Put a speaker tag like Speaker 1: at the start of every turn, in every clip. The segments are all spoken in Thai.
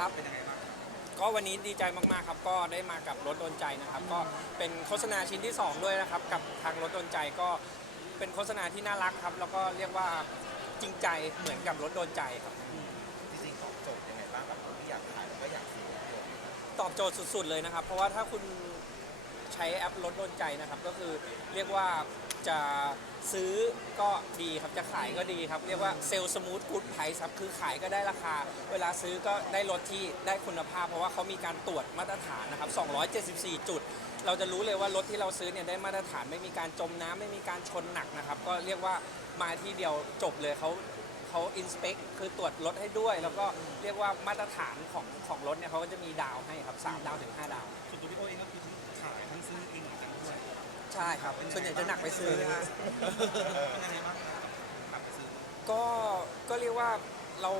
Speaker 1: ครับ
Speaker 2: เป็นยังไงบ้างครับ
Speaker 1: ก็วันนี้ดีใจมากๆครับ ก็ได้มากับรถโดนใจนะครับ ก็เป็นโฆษณาชิ้นที่ 2 ด้วยนะครับ กับทางรถโดนใจก็เป็นโฆษณาที่น่ารักครับ แล้วก็เรียกว่าจริงใจเหมือนกับรถโดนใจครับ
Speaker 3: จริงๆตอบโจทย์ยังไงบ้างกับคนที่อยากขายแล้วก็อยากซื้อตัว
Speaker 1: ตอบโจทย์สุด ๆ เลยนะครับ เพราะว่าถ้าคุณใช้แอปรถโดนใจนะครับ ก็คือเรียกว่า จะซื้อก็ดีครับจะขายก็ดีครับ เรียกว่าเซลล์สมูทกูดไพรส์ครับคือขายก็ได้ราคา เวลาซื้อก็ได้รถที่ได้คุณภาพ เพราะว่าเขามีการตรวจมาตรฐานนะครับ 274 จุด เราจะรู้เลยว่ารถที่เราซื้อเนี่ยได้มาตรฐานไม่มีการจมน้ำไม่มีการชนหนักนะครับ ก็เรียกว่ามาที่เดียวจบเลยเขาเขาอินสเปคคือตรวจรถให้ด้วย แล้วก็เรียกว่ามาตรฐานของของรถเนี่ยเขาก็จะมีดาวให้ครับสามดาวถึงห้าดาว
Speaker 2: ส่วนตัวพี่โอเองก็คือขายทั้งซื้อเอง
Speaker 1: ใช่ครับส่วนใหญ่จะหนักไปซื้อฮะ
Speaker 2: เป็นยังไงบ้างครับกลับไปซื้อ
Speaker 1: ก็ก็เรียกว่าเรา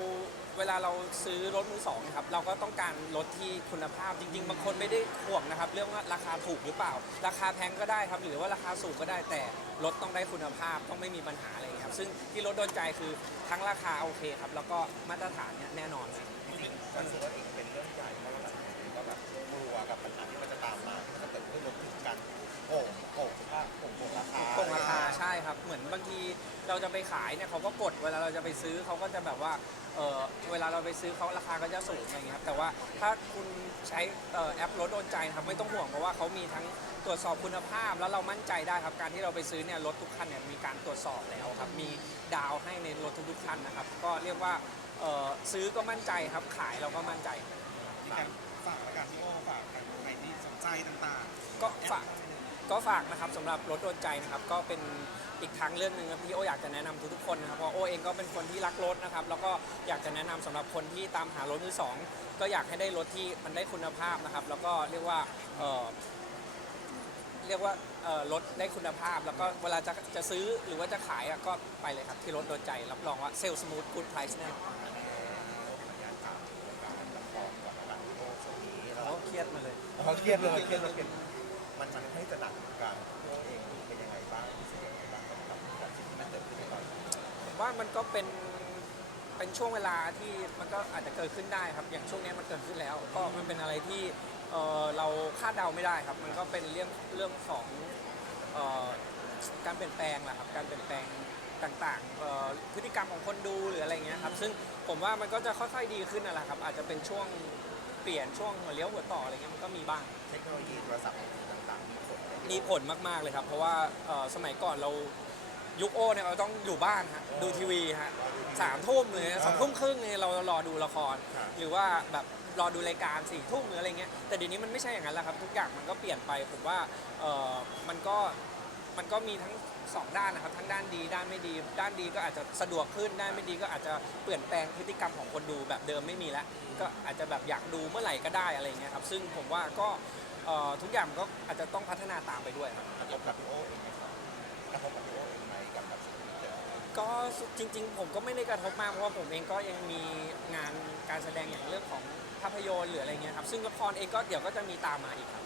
Speaker 1: เวลาเราซื้อรถมือสองนะครับเราก็ต้องการรถที่คุณภาพจริง ๆ บางคนไม่ได้ห่วงนะครับ เรื่องว่าราคาถูกหรือเปล่า ราคาแพงก็ได้ครับ หรือว่าราคาสูงก็ได้แต่รถต้องได้คุณภาพต้องไม่มีปัญหาอะไรอย่างเงี้ยครับซึ่งที่รถโดนใจคือทั้งราคาโอเคครับ แล้วก็มาตรฐานเนี่ยแน่นอนครับ
Speaker 3: จริงๆการซื้อรถเองเป็นเรื่องใหญ่เพราะว่าแบบก็แบบกลัวกับปัญหาที่มันจะตาม จะ
Speaker 1: ไปขายเนี่ยเขาก็กดเวลาเราจะไปซื้อเขาก็จะแบบว่าเออเวลาเราไปซื้อเขาราคาก็จะสูงอะไรอย่างเงี้ยครับแต่ว่าถ้าคุณใช้เอ่อแอปรถโดนใจนะครับไม่ต้องห่วงเพราะว่าเขามีทั้งตรวจสอบคุณภาพ แล้วเรามั่นใจได้ครับการที่เราไปซื้อเนี่ยรถทุกคันเนี่ยมีการตรวจสอบแล้วครับมีดาวให้ในรถทุกๆคันนะครับก็เรียกว่าเอ่อซื้อก็มั่นใจครับขายเราก็มั่นใจ
Speaker 2: มีการฝากและกันพี่โอฝากกันใครที่สนใจต่างๆ
Speaker 1: ก็ฝากก็ฝากนะครับสำหรับรถโดนใจนะครับก็เป็น อีกทางเรื่องหนึ่งครับที่โออยากจะแนะนำทุกๆคนนะครับเพราะโอเองก็เป็นคนที่รักรถนะครับแล้วก็อยากจะแนะนำสำหรับคนที่ตามหารถมือสองก็อยากให้ได้รถที่มันได้คุณภาพนะครับ แล้วก็เรียกว่าเอ่อ เรียกว่าเอ่อรถได้คุณภาพ แล้วก็เวลาจะจะซื้อหรือว่าจะขายอะก็ไปเลยครับ ที่รถโดนใจรับรองว่าเซลล์สมูทกู๊ดไพรส์แน่
Speaker 3: งานตามวงการละครกับการโลกช่วงนี้แล้ว
Speaker 1: เขาเครียดมาเลย
Speaker 3: เขาเครียดเลยเครียดเลยเครียดมันมันให้จะหนักเหมือนกัน
Speaker 1: ว่ามันก็เป็นเป็นช่วงเวลาที่มันก็อาจจะเกิดขึ้นได้ครับ อย่างช่วงนี้มันเกิดขึ้นแล้ว ก็มันเป็นอะไรที่เอ่อเราคาดเดาไม่ได้ครับ มันก็เป็นเรื่องเรื่องของเอ่อการเปลี่ยนแปลงแหละครับ การเปลี่ยนแปลงต่างๆเอ่อพฤติกรรมของคนดูหรืออะไรเงี้ยครับ ซึ่งผมว่ามันก็จะค่อยๆดีขึ้นนั่นแหละครับ อาจจะเป็นช่วงเปลี่ยนช่วงหัวเลี้ยวหัวต่ออะไรเงี้ยมันก็มีบ้าง
Speaker 3: เทคโนโลยีโทรศัพท์มือถือต่างๆมีผลไหม
Speaker 1: มีผลมาก ๆ เลยครับ เพราะว่าเอ่อสมัยก่อนเรา ยุคโอเนี่ยเราต้องอยู่บ้านฮะดูทีวีฮะสามทุ่มเลยสองทุ่มครึ่งเนี่ยเรารอดูละครหรือว่าแบบรอดูรายการสี่ทุ่มหรืออะไรเงี้ยแต่เดี๋ยวนี้มันไม่ใช่อย่างนั้นแล้วครับ ทุกอย่างมันก็เปลี่ยนไปผมว่าเอ่อมันก็มันก็มีทั้งสองด้านนะครับ ทั้งด้านดีด้านไม่ดี ด้านดีก็อาจจะสะดวกขึ้นด้านไม่ดีก็อาจจะเปลี่ยนแปลงพฤติกรรมของคนดูแบบเดิมไม่มีแล้วก็อาจจะแบบอยากดูเมื่อไหร่ก็ได้อะไรเงี้ยครับซึ่งผมว่าก็เอ่อทุกอย่างมันก็อาจจะต้องพัฒนาตามไปด้วยครับ
Speaker 3: กระทบกับพี่โอเองไหมครับกระทบกับพี่โอเองไหมกับแบบสิ่งที่เกิดขึ้น
Speaker 1: ก็จริง ๆ ผมก็ไม่ได้กระทบมากเพราะว่าผมเองก็ยังมีงานการแสดงอย่างเรื่องของภาพยนตร์หรืออะไรเงี้ยครับซึ่งละครเองก็เดี๋ยวก็จะมีตามมาอีกครับ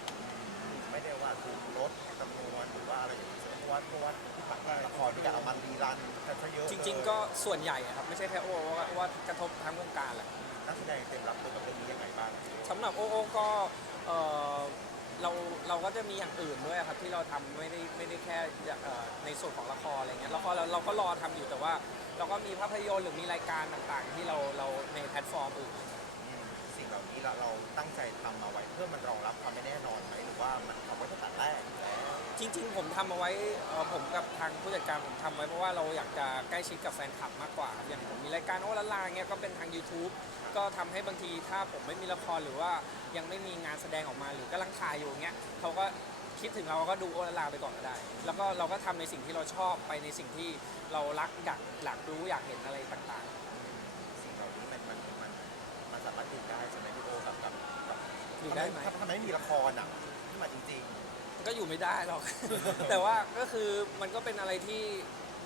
Speaker 3: ไม่ได้ว่าถูกลดจำนวนหรือว่าอะไรอย่างเงี้ยเพราะว่าเพราะว่าที่ปักละครที่การเอามารีรันกันซะเยอะ
Speaker 1: จริง ๆ ก็ส่วนใหญ่อะครับไม่ใช่แค่โอโอว่าว่ากระทบทั้งวงการแหละ
Speaker 3: นักแสดงเต็มรับตัวกับเรื่องนี้ยังไงบ้าง
Speaker 1: สำหรับโอโอก็เอ่อ เราเราก็จะมีอย่างอื่นด้วยครับที่เราทำไม่ได้ไม่ได้แค่เอ่อในส่วนของละครอะไรเงี้ยละครเราเราก็รอทำอยู่แต่ว่า เราก็มีภาพยนตร์หรือมีรายการต่างๆ ที่เราเราในแพลตฟอร์มอื่น
Speaker 3: อืมสิ่งเหล่านี้เราเราตั้งใจทำมาไว้เพื่อมันรองรับความไม่แน่นอนไหมหรือว่ามันทำไว้ตั้งแต่แรกอยู่แล้ว
Speaker 1: จริง ๆ ผมทำเอาไว้เอ่อผมกับทางผู้จัดการผมทำไว้เพราะว่าเราอยากจะใกล้ชิดกับแฟนคลับมากกว่าครับอย่างผมมีรายการโอละลาเงี้ยก็เป็นทาง YouTube ก็ทำให้บางทีถ้าผมไม่มีละครหรือว่ายังไม่มีงานแสดงออกมาหรือกำลังถ่ายอยู่เงี้ยเขาก็คิดถึงเราก็ดูโอละลาไปก่อนก็ได้ แล้วก็เราก็ทำในสิ่งที่เราชอบไปในสิ่งที่เรารักอยากอยากรู้อยากเห็นอะไรต่าง
Speaker 3: สิ่งเหล่านี้มันมันมันมันสามารถอยู่ได้ใช่ไหมพี่โอกับกับกับ
Speaker 1: ๆอยู่ได้ไหม
Speaker 3: ถ้าถ้าไม่มีละครอะที่มาจริง
Speaker 1: ก็อยู่ไม่ได้หรอก แต่ว่าก็คือมันก็เป็นอะไรที่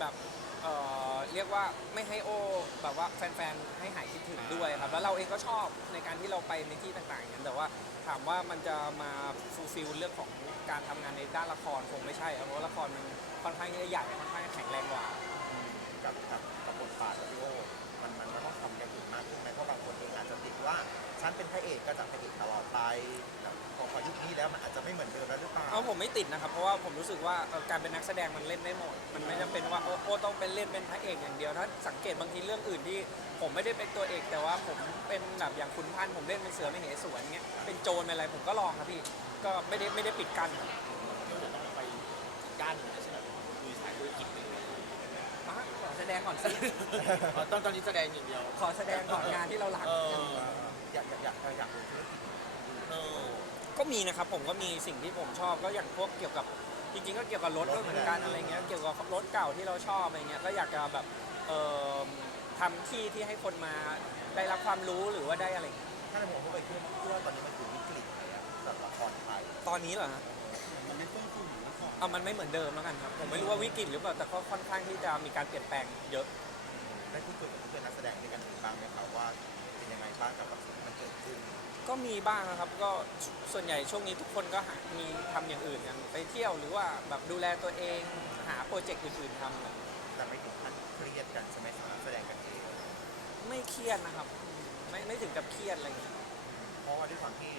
Speaker 1: แบบเอ่อเรียกว่าไม่ให้โอแบบว่าแฟนๆ ให้หายคิดถึงด้วยครับ แล้วเราเองก็ชอบในการที่เราไปในที่ต่างๆอย่างนั้นแต่ว่าถามว่ามันจะมาฟูลฟิลเรื่องของการทำงานในด้านละครคงไม่ใช่ครับเพราะว่าละครมันค่อนข้างจะใหญ่ค่อนข้างจะแข็งแรงกว่า
Speaker 3: ๆกับกับกับบทบาทของพี่โอมันมันมันต้องทำอย่างอื่นมากขึ้นไหมเพราะบางคนเองอาจจะติดว่า ฉันเป็นพระเอกก็จะพระเอกตลอดไปแล้ว พอพอยุคนี้แล้วมันอาจจะไม่เหมือนเดิมแล้วหรือเปล่า
Speaker 1: เอาผมไม่ติดนะครับ เพราะว่าผมรู้สึกว่าเอ่อการเป็นนักแสดงมันเล่นได้หมด มันไม่จำเป็นว่าโอ้โอ้ต้องเป็นเล่นเป็นพระเอกอย่างเดียวถ้าสังเกตบางทีเรื่องอื่นที่ ผมไม่ได้เป็นตัวเอก แต่ว่าผมเป็นแบบอย่างคุณพันธุ์ผมเล่นเป็นเสือไม่เหสวนเงี้ยเป็นโจรเป็นอะไรผมก็ลองครับพี่ก็ไม่ได้ไม่ได้ปิดกั้นครับ
Speaker 4: ก็เดี๋ยวต้องไปอีกด้านหนึ่งนะใช่ไหมลุยสายธุรกิจเลย
Speaker 1: อะขอแสดงก่อนสิ
Speaker 4: อ๋อตอนตอนนี้แสดงอย่างเดียว
Speaker 1: ขอแสดงก่อนงานที่เราหลัก
Speaker 4: เออ
Speaker 3: อยากอยากอยากอยากรู้ธุรกิจ
Speaker 4: เออ
Speaker 1: ก็มีนะครับผมก็มีสิ่งที่ผมชอบก็อย่างพวกเกี่ยวกับจริงๆก็เกี่ยวกับรถด้วยเหมือนกันอะไรเงี้ยเกี่ยวกับรถเก่าที่เราชอบอะไรเงี้ยก็อยากจะแบบเอ่อทำที่ที่ให้คนมาได้รับความรู้หรือว่าได้อะไรเงี้ย
Speaker 3: ถ้าในมุมเขาไปเที่ยวเที่ยวตอนนี้มันคือวิกฤตเลยอะสำหรับละครไทย
Speaker 1: ตอนนี้เหรอฮะ
Speaker 2: มันไม่เฟื่องฟูเหมือนเมื่อก่อน
Speaker 1: เอามันไม่เหมือนเดิมแล้วกันครับผมไม่รู้ว่าวิกฤตหรือเปล่าแต่ก็ค่อนข้างที่จะมีการเปลี่ยนแปลงเยอะ
Speaker 3: ได้พูดคุยกับเพื่อนนักแสดงด้วยกันบ้างไหมครับว่าเป็นยังไงบ้างกับสิ่งที่มันเกิดขึ้น
Speaker 1: ก็มีบ้างนะครับก็ส่วนใหญ่ช่วงนี้ทุกคนก็หามีทำอย่างอื่นกันไปเที่ยวหรือว่าแบบดูแลตัวเองหาโปรเจกต์อื่นๆทำอะไร
Speaker 3: แต่ไม่ถึงขั้นเครียดกันใช่ไหมครับแสดงกันเอง
Speaker 1: ไม่เครียดนะครับ ไม่ไม่ถึงกับเครียดอะไรอย่างเงี้ย
Speaker 3: เพราะว่าด้วยความที่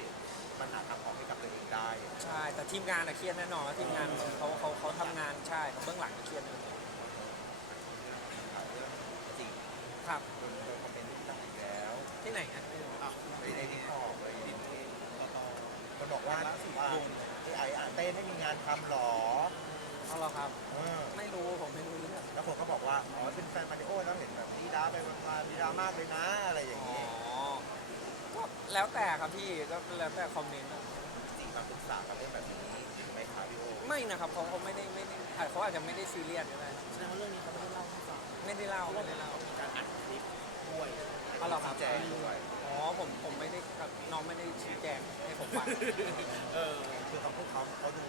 Speaker 3: มันหาทางออกให้กับตัวเองได้
Speaker 1: ใช่ แต่ทีมงานอะเครียดแน่นอนว่าทีมงานเขาเขาเขาทำงานใช่ครับเบื้องหลังเครียดแน่นอน
Speaker 3: ข่าวเรื่องจริง
Speaker 1: ครับ
Speaker 3: โดนโดนคอมเมนต์ต่างๆอีกแล้ว
Speaker 1: ที่ไหนอะ
Speaker 2: อะ
Speaker 3: ในในดิสคอร์ดในดิสเพจ
Speaker 2: ต่อต่อ
Speaker 3: มันบอกว่าว่าไอ้ไอ้อะเต้นไม่มีงานทำหรอ
Speaker 1: เอาเหรอครับ
Speaker 3: เออ
Speaker 1: ไม่รู้ผมไม่รู้เรื่อง
Speaker 3: แล้วคนก็บอกว่าอ๋อเป็นแฟนมาริโอแล้วเห็นแบบดีด้าไปมาดีด้ามากเลยนะอะไรอย่าง
Speaker 1: อ๋อ
Speaker 3: นี้
Speaker 1: ก็แล้วแต่ครับพี่ก็แล้วแต่คอมเมนต์อะ
Speaker 3: จริงมาปรึกษากันเรื่องแบบนี้ไหมครับพี่โอ
Speaker 1: ไม่นะครับเขาเขาไม่ได้ไม่ได้อาจเขาอาจจะไม่ได้ซีเรียสก็ได้
Speaker 4: แสดงว่าเรื่องนี้เขาไม่ได้เล่าให้ฟัง
Speaker 1: ไม่ได้เล่าไม่ได้เล่า
Speaker 4: มีการอัดคลิปด้วย
Speaker 1: เอาเหรอครับ
Speaker 3: แจ้งด้วย
Speaker 1: อ๋อผมผมไม่ได้ครับน้องไม่ได้ชี้แจงให้ผมฟัง
Speaker 4: เออ
Speaker 3: คือคำพูดเขาเขาดู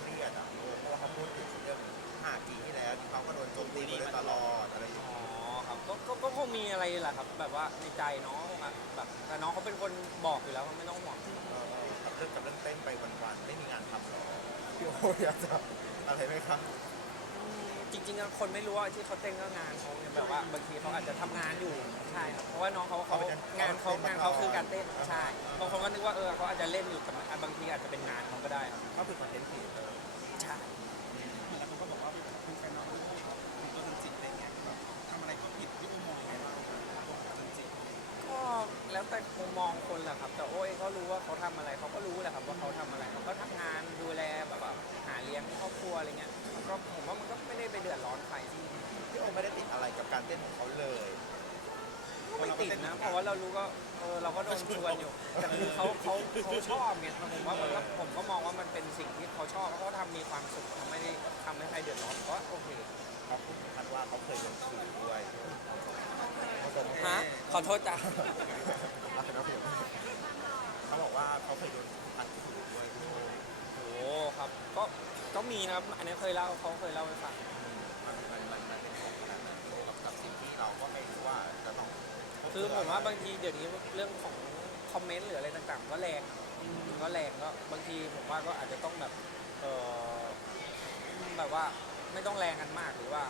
Speaker 3: เครียดอะพี่โอเพราะว่าเขาพูดถึงเรื่อง5ปีที่แล้วที่เขาก็โดนโจมตีมาโดยตลอดอะไรอย่าง
Speaker 1: อ๋
Speaker 3: เงี้ย
Speaker 1: อครับก็ก็ก็คงมีอะไรแหละครับ แบบว่าในใจน้องอะแบบแต่น้องเขาเป็นคนบอกอยู่แล้วว่าไม่ต้องห่วง
Speaker 3: เออเออกับเรื่องกับเรื่องเต้นไปวันๆไม่มีงานทำหรอพี่โออยากจะอะไรไหมครับ
Speaker 1: จริงๆอะคนไม่รู้ว่าที่เขาเต้นก็งานเขาเนี่ยแบบว่าบางทีเขาอาจจะทำงานอยู่ใช่ครับเพราะว่าน้องเขาเขางานเขางานเขาคือการเต้นใช่บางคนก็นึกว่าเออเขาอาจจะเล่นอยู่แต่บางทีอาจจะเป็นงานเขาก็ได้ครับ
Speaker 3: ก็คือคอนเทนต์ครีเอเตอร์
Speaker 1: ใช่
Speaker 2: แล้วเขาก็บอกว่าเป็นแฟนน้องพี่โอ้ครับเป็นตัวจริงอะไรเงี้ยแบบทำอะไรก็ผิดพี่มองยังไงบ้างตัวจริง
Speaker 1: ก็แล้วแต่มุมมองคนแหละครับ แต่โอ้ยเขารู้ว่าเขาทำอะไรเขาก็รู้แหละครับว่าเขาทำอะไรเขาก็ทำงานดูแลแบบว่าหาเลี้ยงครอบครัวอะไรเงี้ยก็ผม เต้
Speaker 3: นของเขาเลย
Speaker 1: ก็ไม่ติดนะเพราะว่าเรารู้ก็เออเราก็โดนชวนอยู่ แต่คือเขาเขาเขาชอบไงผมว่ามันก็ผมก็มองว่ามันเป็นสิ่งที่เขาชอบเขาก็ทำมีความสุขเขาไม่ได้ทำให้ใครเดือดร้อนก็โอเค
Speaker 3: เขาพูดถึงขั้นว่าเขาเคยโดนสื่อด้วยเขาบอก
Speaker 1: ฮะขอโทษจ้ะ
Speaker 3: เขาบอกว่าเขาเคยโดนพันสื่อด้วยพี่โอ
Speaker 1: โอ้ครับก็ก็มีนะครับอันนี้เคยเล่าเขาเคยเล่าให้ฟัง คือผมว่าบางทีเดี๋ยวนี้เรื่องของคอมเมนต์หรืออะไรต่างๆ ก็แรงก็แรงก็บางทีผมว่าก็อาจจะต้องแบบเออแบบว่าไม่ต้องแรงกันมากหรือว่า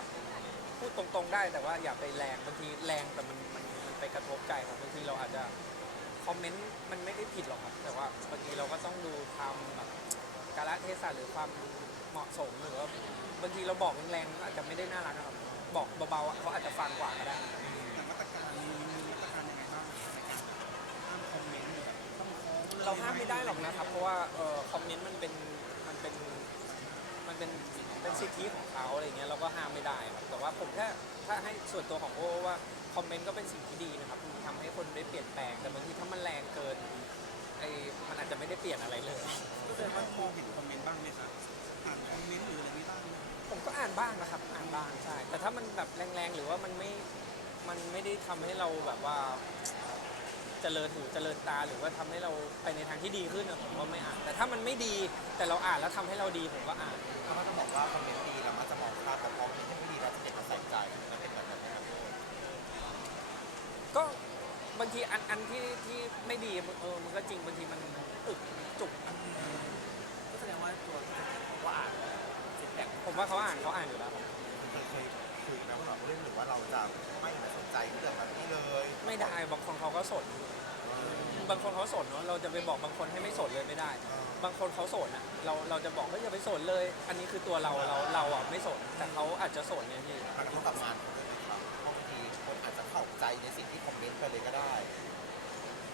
Speaker 1: พูดตรงๆได้แต่ว่าอย่าไปแรงบางทีแรงแต่มันมันมันไปกระทบใจครับบางทีเราอาจจะคอมเมนต์มันไม่ได้ผิดหรอกครับ แต่ว่าบางทีเราก็ต้องดูความแบบกาลเทศะหรือความเหมาะสมหรือว่าบางทีเราบอกแรงๆอาจจะไม่ได้น่ารักนะครับบอกเบาๆเขาอาจจะฟังกว่าก็ได้ เราห้ามไม่ได้หรอกนะครับ เพราะว่าเอ่อคอมเมนต์มันเป็นมันเป็นมันเป็นเป็นสิทธิของเขาอะไรเงี้ยเราก็ห้ามไม่ได้ครับแต่ว่าผมแค่ถ้าให้ส่วนตัวของโอว่าคอมเมนต์ก็เป็นสิ่งที่ดีนะครับมันทำให้คนได้เปลี่ยนแปลงแต่บางทีถ้ามันแรงเกินไอ้มันอาจจะไม่ได้เปลี่ยนอะไรเลย
Speaker 2: ก็แสดงว่ามองเห็นคอมเมนต์บ้างไหมครับอ่านคอมเมนต์หรืออะไรไม่บ้างไหม
Speaker 1: ผมก็อ่านบ้างนะครับอ่านบ้างใช่แต่ถ้ามันแบบแรงๆหรือว่ามันไม่มันไม่ได้ทำให้เราแบบว่า เจริญหูเจริญตา หรือว่าทำให้เราไปในทางที่ดีขึ้นอะผมก็ไม่อ่าน แต่ถ้ามันไม่ดีแต่เราอ่านแล้วทำให้เราดีผมก็อ่าน
Speaker 3: เขาก็จะบอกว่าคอมเมนต์ดีเราก็จะมองภาพแต่พอคอมเมนต์ที่ไม่ดีเราจะเก็บมาใส่ใจมันเป็นแบบนั้นนะครับพี่โอ
Speaker 1: ก็บางทีอันอันที่ที่ไม่ดีเออมันก็จริงบางทีมันอึกจุกอะ
Speaker 4: ก็แสดงว่าตัวที่จะผมว่าอ่านฟีดแบ็ก
Speaker 1: ผมว่าเขาอ่านเขาอ่านอยู่แล้วครับ
Speaker 3: เคยเคยคุยแล้วแบบเรื่องหรือว่าเราจะไม่มาสนใจ
Speaker 1: สน บางคนเขาสนเนาะเราจะไปบอกบางคนให้ไม่สนเลยไม่ได้ บางคนเขาสนอะเราเราจะบอกว่าอย่าไปสนเลย อันนี้คือตัวเราเราเราอะไม่สนแต่เขาอาจจะสนไงพี่
Speaker 3: มันกระทบกับงานเขาด้วยไหมครับเพราะบางทีคนอาจจะเข้าใจในสิ่งที่คอมเมนต์ไปเลยก็ได้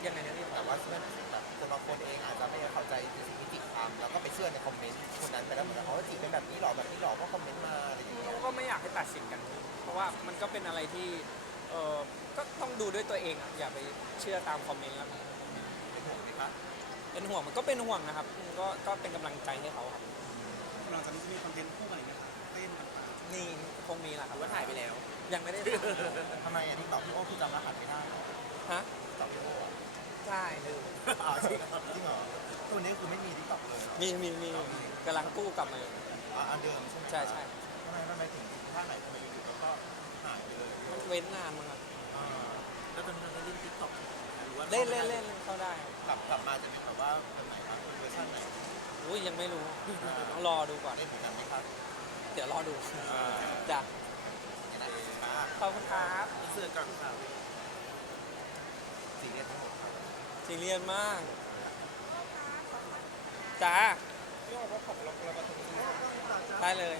Speaker 1: ยังไงนะพี่
Speaker 3: แต่ว่าเพื่อนแบ บคนบางคนเองอาจจะไม่ได้เข้าใจในสิ่งที่จิตทำแล้วก็ไปเชื่อในคอมเมนต์คนนั้นไปแล้วเหมือนกันอ๋อจิตเป็นแบบนี้หรอแบบนี้หรอก็คอมเมนต์มาอะไรอย่างเงี้ย
Speaker 1: ก็ไม่อยากให้ตัดสินกัน เพราะว่ามันก็เป็นอะไรที่เออก็ต้องดูด้วยตัวเองอะอย่าไปเชื่อตามคอมเมนต์แล้วกัน
Speaker 3: เป็นห่วงไหมครับ
Speaker 1: เป็นห่วงมันก็เป็นห่วงนะครับอืมก็ก็เป็นกำลังใจให้เขาครับ
Speaker 2: หลังจากนี้จะมีคอนเทนต์คู่กันอีกไหมครับเต้นกันมา
Speaker 1: นี่คงมีแหละ
Speaker 4: ห
Speaker 1: ครั
Speaker 4: รื
Speaker 1: บ
Speaker 4: อว่าถ่ายไปแล้ว
Speaker 1: ยังไม่ได้ท
Speaker 3: ทำไมอันนี้ตอบพี่โอ้คือจำรหัสไม่ได้เหรอำ
Speaker 1: ฮะ
Speaker 3: ตอบพี่โอ้อะ
Speaker 1: ใช่ลืม
Speaker 3: อ๋อจริงเหรอจริงเหรอตัวนี้คือไม่มีทิกตอกเลยเหรอ
Speaker 1: มีมีมีกำลังกู้กลับมาอยู่
Speaker 3: อะอันเดิมใช่ไหม
Speaker 1: ใช่ใช่
Speaker 3: ทำไมทำไมถึงท่าไหนทำไมอยู่ๆแล้วก็หายไปเลย
Speaker 1: มันเว้นนานมั้งครับ
Speaker 3: อ่า
Speaker 4: แล้วตอนนั้นเล่นติ๊กต็อกหรือว่า
Speaker 1: เล่นเล่นเล่นเล่นเข้าได้ครับ
Speaker 3: กลับกลับมาจะเป็นแบบว่าแบบไหนครับเป็นเวอร์ชันไหน
Speaker 1: อุ้ยยังไม่รู้ต้องรอดูก่อน
Speaker 3: เล่นเหมือนกันไหมครับ
Speaker 1: เดี๋ยวรอดูจ้ะ
Speaker 3: ยังไงบ้าง
Speaker 1: ขอบคุณครับ
Speaker 4: เสื้อก่อนครับ
Speaker 3: ซีเรียสทั้งหมดครับ
Speaker 1: ซีเรียสมากจ้า
Speaker 2: พี่โอ้เขาขับรถกระบะตรงนี้
Speaker 1: ได้เลย